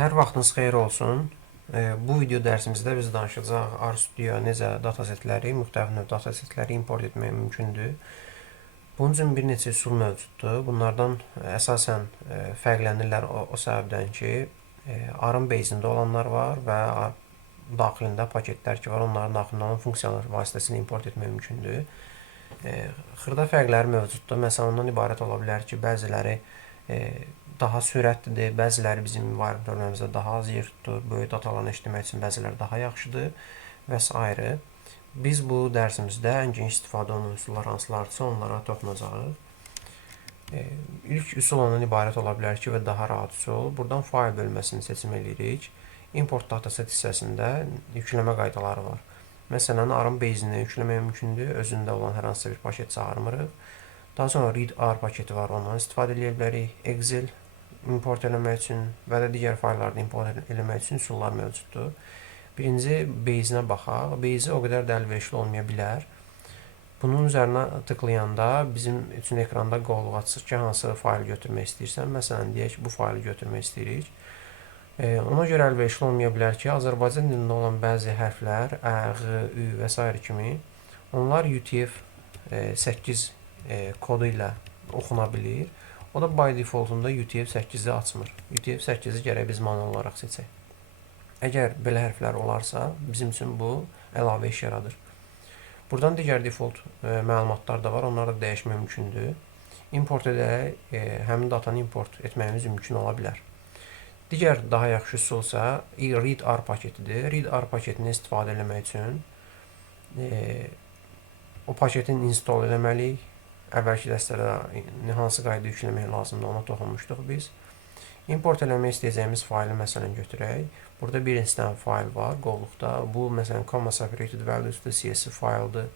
Hər vaxtınız xeyir olsun. Bu video dərsimizdə biz danışacağıq RStudio necə datasetləri, müxtəlif növ datasetləri import etmək mümkündür. Bunun üçün bir neçə üsul mövcuddur. Bunlardan əsasən fərqlənirlər o səbəbdən ki, ARM base'ində olanlar var və daxilində paketlər ki var, onların daxilində olan funksiyalar vasitəsilə import etmək mümkündür. Xırda fərqləri mövcuddur. Məsələn, ondan ibarət ola bilər ki, bəziləri daha sürətlidir, bəziləri bizim environment bölməmizdə daha az yer tutur, böyük datalarını eşitmək üçün bəziləri daha yaxşıdır və s. Biz bu dərsimizdə ən geniş istifadə olunan üsullar hansılarsa onlara toxunacağıq. İlk üsul ondan ibarət ola bilər ki, və daha rahat üsul. Buradan fayl bölməsini seçim edirik. Import dataset hissəsində yükləmə qaydaları var. Məsələn, ARM base-ini yükləmək mümkündür, özündə olan hər hansısa bir paket çağırmırıq. Daha sonra readr paketi var, ondan istifadə edə bilərik. Excel import eləmək üçün və də digər faylları import eləmək üçün üsullar mövcuddur. Birinci base-nə baxaq. Base o qədər də əlverişli olmaya bilər. Bunun üzərinə tıklayanda bizim üçün ekranda qovluq açır ki, hansı faylı götürmək istəyirsən. Məsələn, deyək ki, bu faylı götürmək istəyirik. Ona görə əlverişli olmaya bilər ki, Azərbaycan dilində olan bəzi hərflər, ə, ğ, ü və s. kimi onlar UTF-8 kodu ilə oxuna bilir. O da by defaultunda UTF-8-i açmır. UTF-8-i gərək biz manual olaraq seçək. Əgər belə hərflər olarsa, bizim üçün bu əlavə iş yaradır. Buradan digər default məlumatlar da var, onları da dəyişmək mümkündür. Import edərək həmin datanı import etməyimiz mümkün ola bilər. Digər daha yaxşı üsulsa readr paketidir. Readr paketini istifadə etmək üçün o paketin install eləməliyik. Əvvəlki dəstədə hansı qayda yükləmək lazımdır, ona toxunmuşduq biz. Import eləmək istəyəcəyimiz faylı məsələn götürək. Burada bir instance fayl var qovluqda. Bu məsələn comma separated values-dur, CSV fayldır.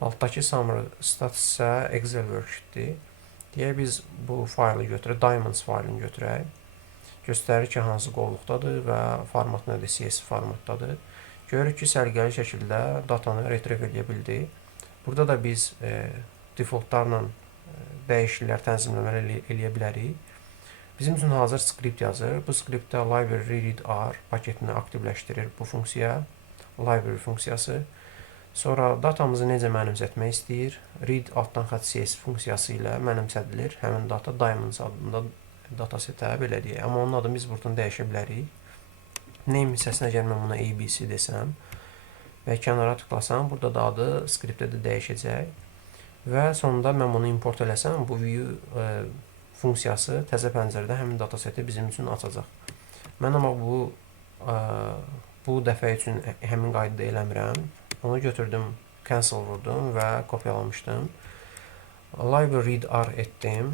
Altdakı summary stats isə Excel worksheet-dir. Deyək biz bu faylı götürək, diamonds faylını götürək. Göstərir ki, hansı qovluqdadır və format nədir, CSV formatdadır. Görürük ki, səliqəli şəkildə datanı retrieve edə bildik. Burada da biz defaultlarla dəyişikliklər, tənzimləmələr eləyə bilərik. Bizim üçün hazır skript yazır. Bu skriptdə library readr paketini aktivləşdirir bu funksiya, library funksiyası. Sonra datamızı necə mənimsətmək istəyir? Read altdan xətt CSV funksiyası ilə mənimsədilir. Həmin data diamonds adında datasetə belə deyək. Amma onun adını biz buradan dəyişə bilərik. Name hissəsinə əgər mən buna ABC desəm və kənara tıklasam, burada da adı skriptdə də dəyişəcək. Və sonunda mən bunu import eləsəm, bu view funksiyası təzə pəncərədə həmin dataseti bizim üçün açacaq. Mən amma bu dəfə üçün həmin qaydada eləmirəm. Onu götürdüm, cancel vurdum və kopyalamışdım. Library readr etdim.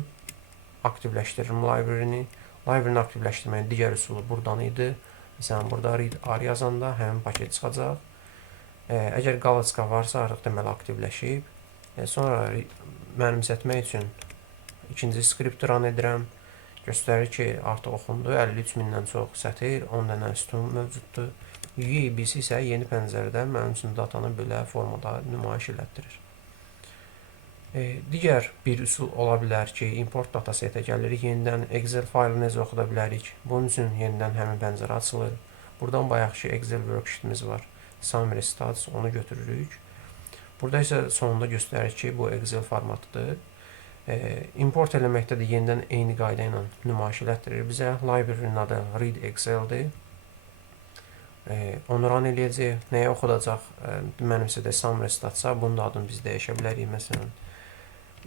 Aktivləşdiririm library-ni. Library-ni aktivləşdirməyin digər üsulu buradan idi. Məsələn, burada readr yazanda həmin paket çıxacaq. Əgər qalaçka varsa, artıq deməli aktivləşib. Sonra mənimsətmək üçün ikinci skripti run edirəm. Göstərir ki, artıq oxundu. 53 mindən çox sətir, 10 dənə sütun mövcuddur. UABC isə yeni pəncərədə mənim üçün datanı belə formada nümayiş elətdirir. Digər bir üsul ola bilər ki, import datasetə gəlirik. Yenidən Excel faylı necə oxuda bilərik? Bunun üçün yenidən həmin pəncərə açılır. Buradan bayaqki Excel worksheetimiz var. Summary stats, onu götürürük. Burada isə sonunda göstərir ki, bu Excel formatıdır. Import eləməkdə də yenidən eyni qayda ilə nümayiş elətdirir bizə. Library-nin adı read Excel-dir. Onu run eləyəcək. Nəyə oxudacaq? Mənimsə də summary statsa, bunun da adını biz dəyişə bilərik. Məsələn,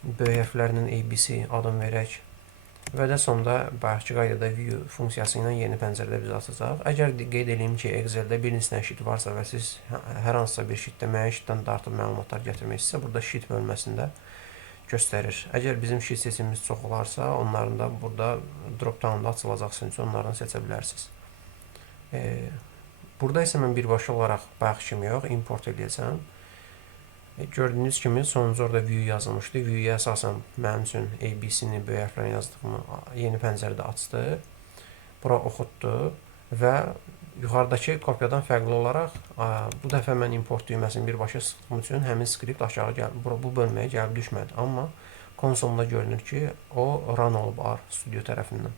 böyük hərflərlə ABC adını verək. Və də sonda bayaqki qaydada view funksiyası ilə yeni pəncərədə biz açacaq. Əgər qeyd edeyim ki, Excel-də bir neçə sheet varsa və siz hər hansısa bir sheetdə müəyyən sheetdən də artıq məlumatlar gətirmək istəsə, burada sheet bölməsində göstərir. Əgər bizim sheet seçimimiz çox olarsa, onların da burada drop-downda açılacaq sizin üçün, onlardan seçə bilərsiniz. Burada isə mən birbaşa olaraq bayaq kimi yox, import edəcəm. Gördüyünüz kimi sonuncu orada view yazılmışdı. View-ya əsasən mənim üçün ABC-ni böyük hərflərlə yazdığımı yeni pəncərədə açdı. Bura oxutdu və yuxarıdakı kopyadan fərqli olaraq bu dəfə mən import düyməsini birbaşa sıxdığım üçün həmin skript aşağı gəldi. Bu bölməyə gəlib düşmədi. Amma konsolda görünür ki, o run olub RStudio tərəfindən.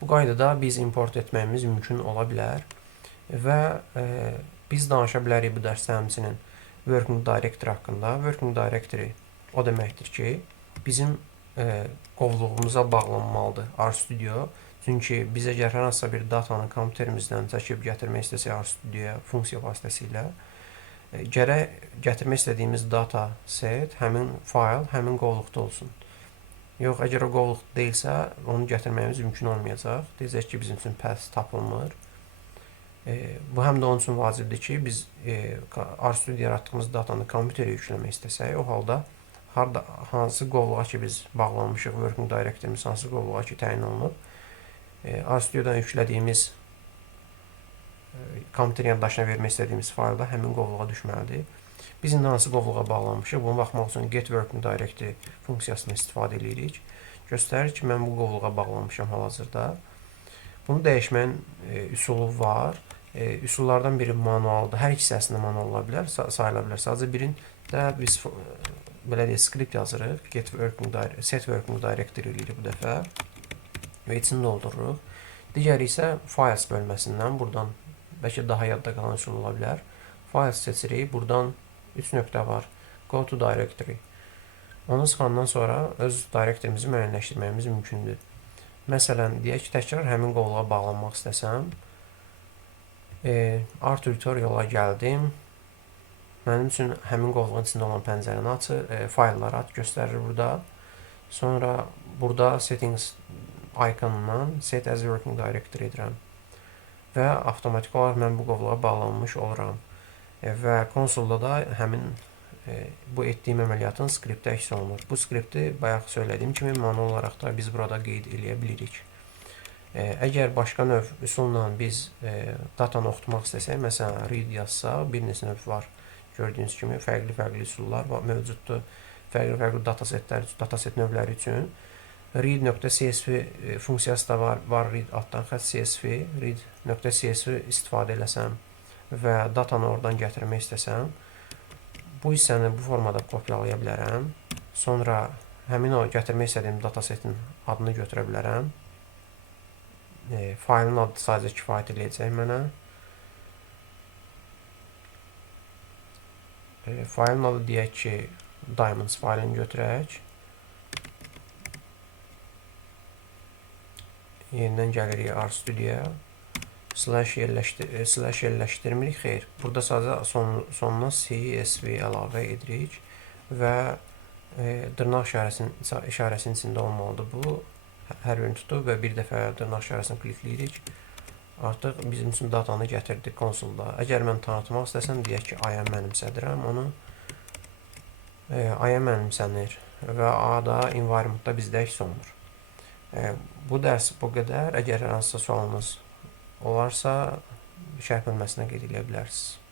Bu Bu qaydada biz import etməyimiz mümkün ola bilər və biz danışa bilərik bu dərsdə həmçinin Working Directory haqqında. Working Directory o deməkdir ki, bizim qovluğumuza bağlanmalıdır RStudio. Çünki biz əgər hər hansısa bir datanı kompüterimizdən çəkib gətirmək istəsək RStudioya funksiya vasitəsilə, gərək gətirmək istədiyimiz data set, həmin fayl, həmin qovluqda olsun. Yox, əgər o qovluq deyilsə, onu gətirməyimiz mümkün olmayacaq. Deyəcək ki, bizim üçün path tapılmır. Bu həm də onun üçün vacibdir ki, biz RStudio yaratdığımız datanı kompüterə yükləmək istəsək, o halda hansı qovluğa ki biz bağlanmışıq, Working Directory'miz hansı qovluğa ki təyin olunub, RStudiodan yüklədiyimiz kompüter yaddaşına vermək istədiyimiz faylda həmin qovluğa düşməlidir. Biz indi hansı qovluğa bağlanmışıq, bunu baxmaq üçün Get Working Directory funksiyasını istifadə edirik. Göstərir ki, mən bu qovluğa bağlanmışam hal-hazırda. Bunu dəyişməyin üsulu var. Üsullardan biri manualdır. Hər ikisi əslində manual ola bilər, sayıla bilər. Sadəcə birində biz belə deyək, skript yazırıq. Set Working Directory eləyirik bu dəfə və içini doldururuq. Digəri isə Files bölməsindən, buradan bəlkə daha yadda qalan üsul ola bilər. Files seçirik, buradan 3 nöqtə var. Go to Directory. Onu sıxandan sonra öz directory'mizi müəyyənləşdirməyimiz mümkündür. Məsələn, deyək ki, təkrar həmin qovluğa bağlanmaq istəsəm, R tutorial'a gəldim. Mənim üçün həmin qovluğun içində olan pəncərəni açır, faylları göstərir burada. Sonra burada Settings ikonundan Set as Working Directory edirəm. Və avtomatik olaraq mən bu qovluğa bağlanmış oluram. Və konsolda da həmin bu etdiyim əməliyyatın skripti əks olunur. Bu skripti bayaq söylədiyim kimi manual olaraq da biz burada qeyd eləyə bilirik. Əgər başqa növ üsulla biz datanı oxutmaq istəsək, məsələn read yazsaq, bir neçə növ var. Gördüyünüz kimi fərqli üsullar mövcuddur. Fərqli dataset növləri üçün. Read.csv funksiyası da var read altdan xətt csv, read.csv istifadə eləsəm və datanı oradan gətirmək istəsəm, bu hissəni bu formada kopyalaya bilərəm. Sonra həmin o gətirmək istədiyim datasetin adını götürə bilərəm. Faylın adı sadəcə kifayət eləyəcək mənə. Faylın adı deyək ki, Diamonds faylını götürək. Yenidən gəlirik RStudio'ya. Slash yerləşdirmirik, xeyr. Burada sadəcə sonuna CSV əlavə edirik və dırnaq işarəsinin içində olmalıdır bu. Hər birini tutub və bir dəfə dırnaq işarəsini klikləyirik. Artıq bizim üçün datanı gətirdik konsolda. Əgər mən tanıtmaq istəsəm, deyək ki, I am mənimsədirəm onu. I am mənimsənir və A da environmentda bizdə əks olunur. Bu dərs bu qədər. Əgər hər hansısa sualınız olarsa, şərh bölməsinə qeyd edə bilərsiniz.